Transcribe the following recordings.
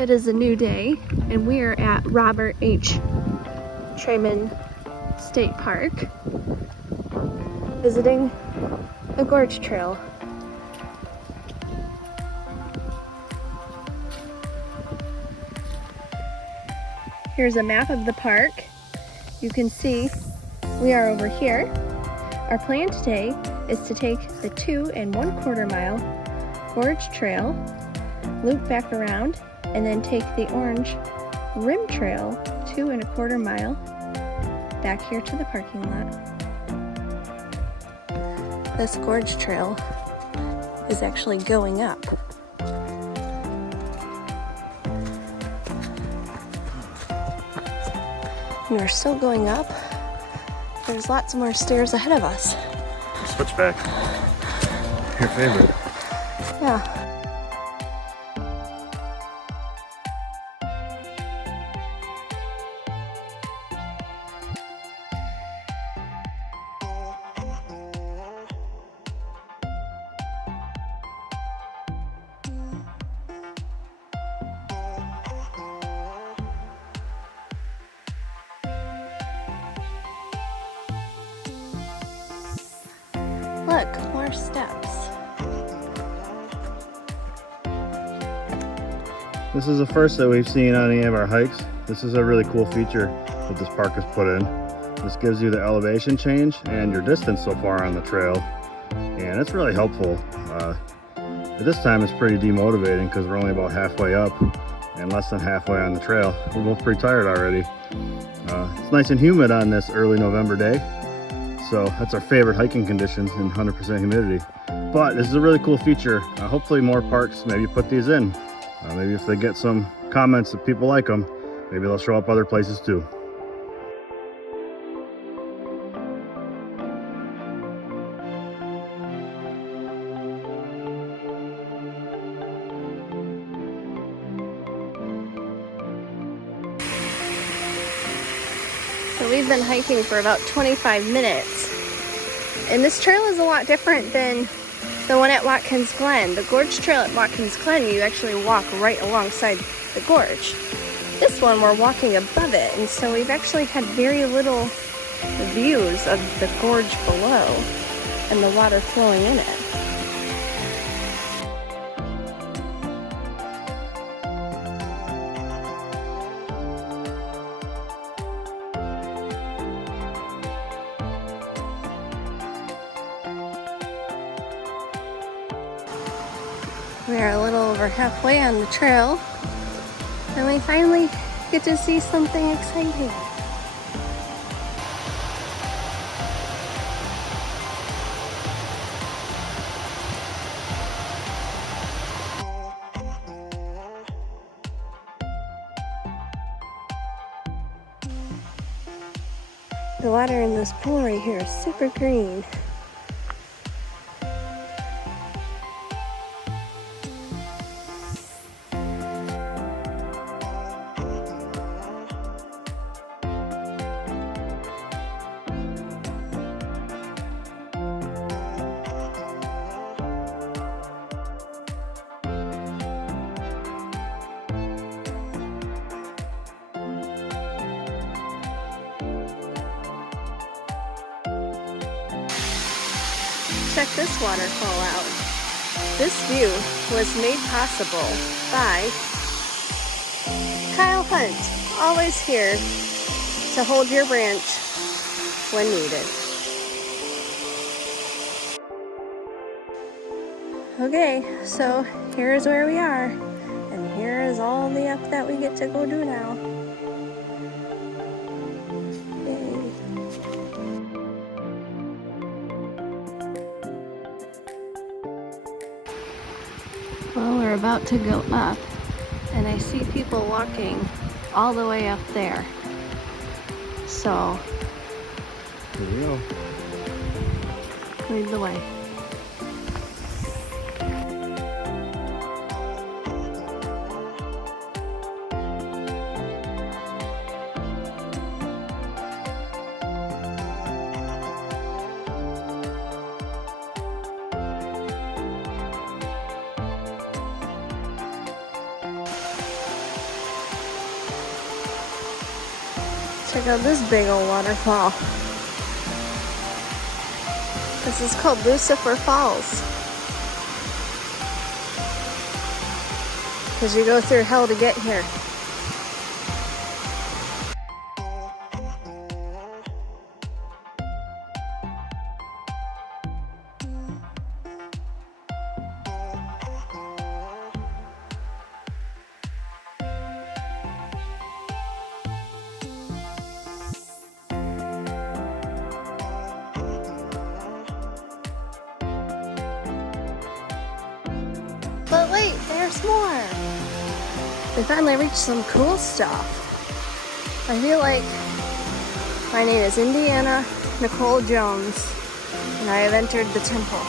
It is a new day, and we are at Robert H. Treman State Park, visiting the Gorge Trail. Here's a map of the park. You can see we are over here. Our plan today is to take the 2 1/4 mile Gorge Trail, loop back around, and then take the orange Rim Trail 2 1/4 mile back here to the parking lot. This Gorge Trail is actually going up. We're still going up. There's lots more stairs ahead of us. Switchback. Your favorite. Yeah. Look, more steps. This is the first that we've seen on any of our hikes. This is a really cool feature that this park has put in. This gives you the elevation change and your distance so far on the trail, and it's really helpful. At this time it's pretty demotivating because we're only about halfway up and less than halfway on the trail. We're both pretty tired already. It's nice and humid on this early November day, so that's our favorite hiking conditions in 100% humidity. But this is a really cool feature. Hopefully more parks maybe put these in. Maybe if they get some comments that people like them, maybe they'll show up other places too. So we've been hiking for about 25 minutes. And this trail is a lot different than the one at Watkins Glen. The Gorge Trail at Watkins Glen, you actually walk right alongside the gorge. This one, we're walking above it, and so we've actually had very little views of the gorge below and the water flowing in it. We are a little over halfway on the trail, and we finally get to see something exciting. The water in this pool right here is super green. Check this waterfall out. This view was made possible by Kyle Hunt, always here to hold your branch when needed. Okay, so here is where we are, and here is all the up that we get to go do now. Well, we're about to go up, and I see people walking all the way up there. So, Here we go. lead the way. Check out this big old waterfall. This is called Lucifer Falls. Because you go through hell to get here. But wait, there's more. We finally reached some cool stuff. I feel like my name is Indiana Nicole Jones, and I have entered the temple.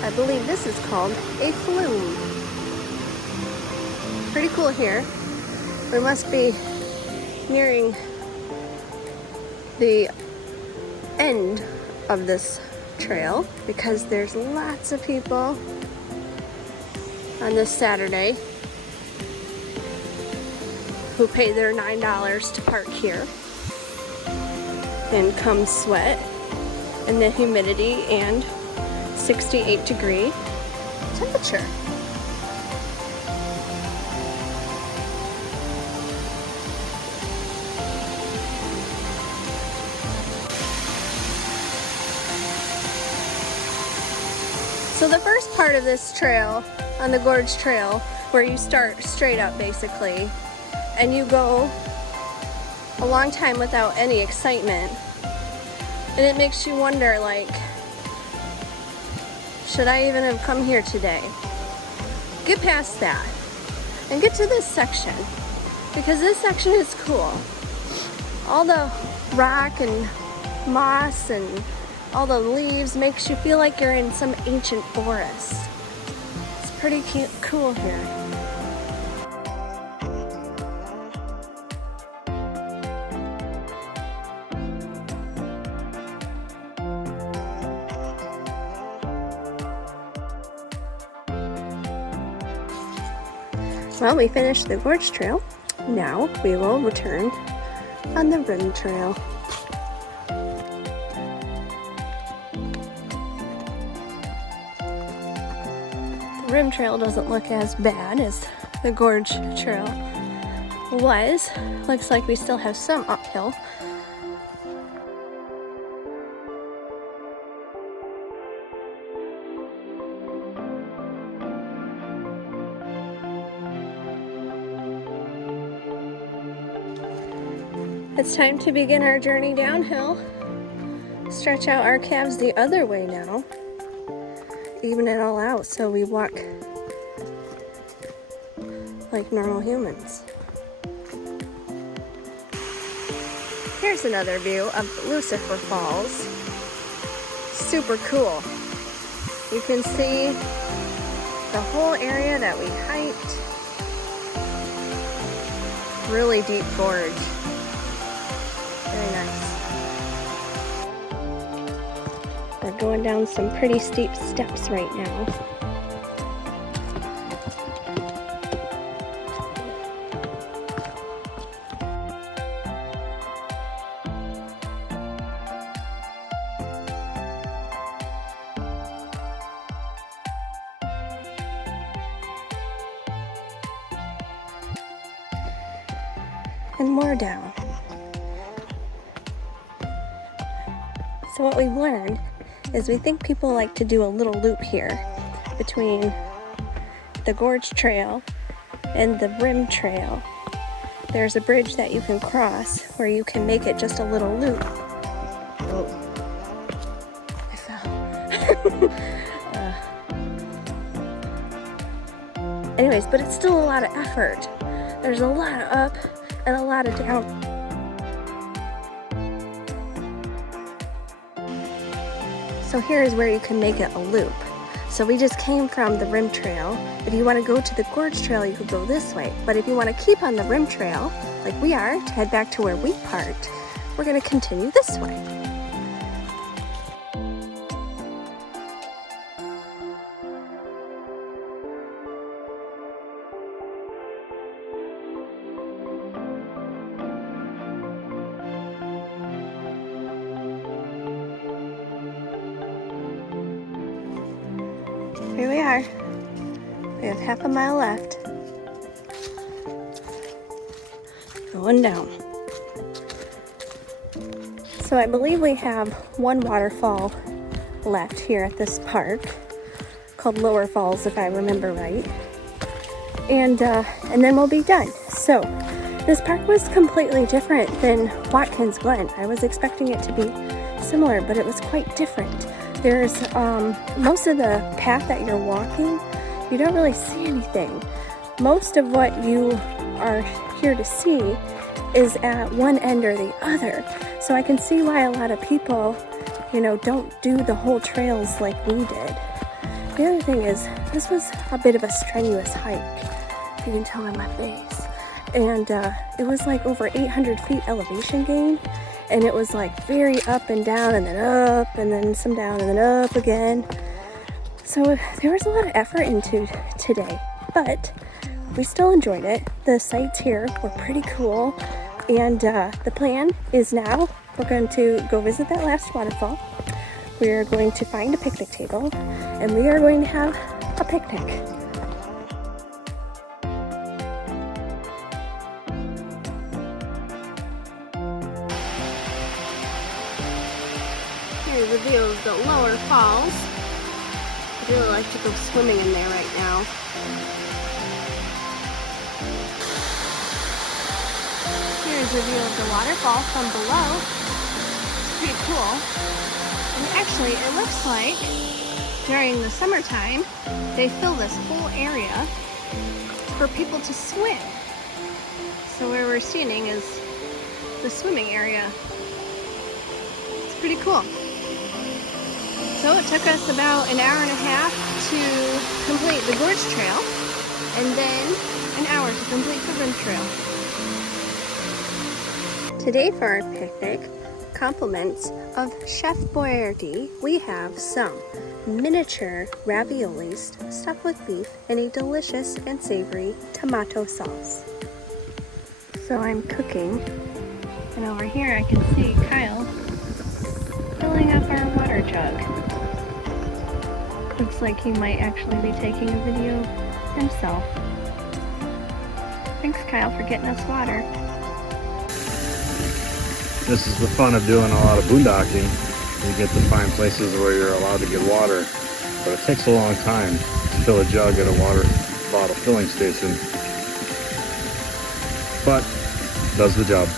I believe this is called a flume. Pretty cool here. We must be nearing the end of this trail because there's lots of people on this Saturday who pay their $9 to park here and come sweat in the humidity and 68-degree temperature. So the first part of this trail, on the Gorge Trail, where you start straight up basically, and you go a long time without any excitement, and it makes you wonder, like, should I even have come here today? Get past that and get to this section, because this section is cool. All the rock and moss and all the leaves makes you feel like you're in some ancient forest. It's pretty cool here. Well, we finished the Gorge Trail. Now we will return on the Rim Trail. The Rim Trail doesn't look as bad as the Gorge Trail was. Looks like we still have some uphill. It's time to begin our journey downhill. Stretch out our calves the other way now. Even it all out so we walk like normal humans. Here's another view of Lucifer Falls. Super cool. You can see the whole area that we hiked. Really deep gorge. Very nice. We're going down some pretty steep steps right now. And more down. So what we've learned is we think people like to do a little loop here between the Gorge Trail and the Rim Trail. There's a bridge that you can cross where you can make it just a little loop. Oh, I fell. Anyways, but it's still a lot of effort. There's a lot of up and a lot of down. So here's where you can make it a loop. So we just came from the rim trail. If you want to go to the gorge trail, you could go this way. But if you want to keep on the rim trail, like we are, to head back to where we parked, we're going to continue this way. Here we are. We have half a mile left. Going down. So I believe we have one waterfall left here at this park called Lower Falls, if I remember right. And then we'll be done. So this park was completely different than Watkins Glen. I was expecting it to be similar, but it was quite different. There's most of the path that you're walking, you don't really see anything. Most of what you are here to see is at one end or the other. So I can see why a lot of people, you know, don't do the whole trails like we did. The other thing is, this was a bit of a strenuous hike, if you can tell on my face. And it was like over 800 feet elevation gain. And it was like very up and down and then up and then some down and then up again. So there was a lot of effort into today, but we still enjoyed it. The sights here were pretty cool. And the plan is now we're going to go visit that last waterfall. We're going to find a picnic table and we are going to have a picnic. Here's a view of the Lower Falls. I'd really like to go swimming in there right now. Here's a view of the waterfall from below. It's pretty cool. And actually, it looks like during the summertime, they fill this whole area for people to swim. So where we're standing is the swimming area. It's pretty cool. So it took us about an hour and a half to complete the gorge trail, and then an hour to complete the rim trail. Today for our picnic, compliments of Chef Boyardee, we have some miniature raviolis stuffed with beef and a delicious and savory tomato sauce. So I'm cooking, and over here I can see Kyle filling up our water jug. Looks like he might actually be taking a video himself. Thanks, Kyle, for getting us water. This is the fun of doing a lot of boondocking. You get to find places where you're allowed to get water, but it takes a long time to fill a jug at a water bottle filling station. But does the job.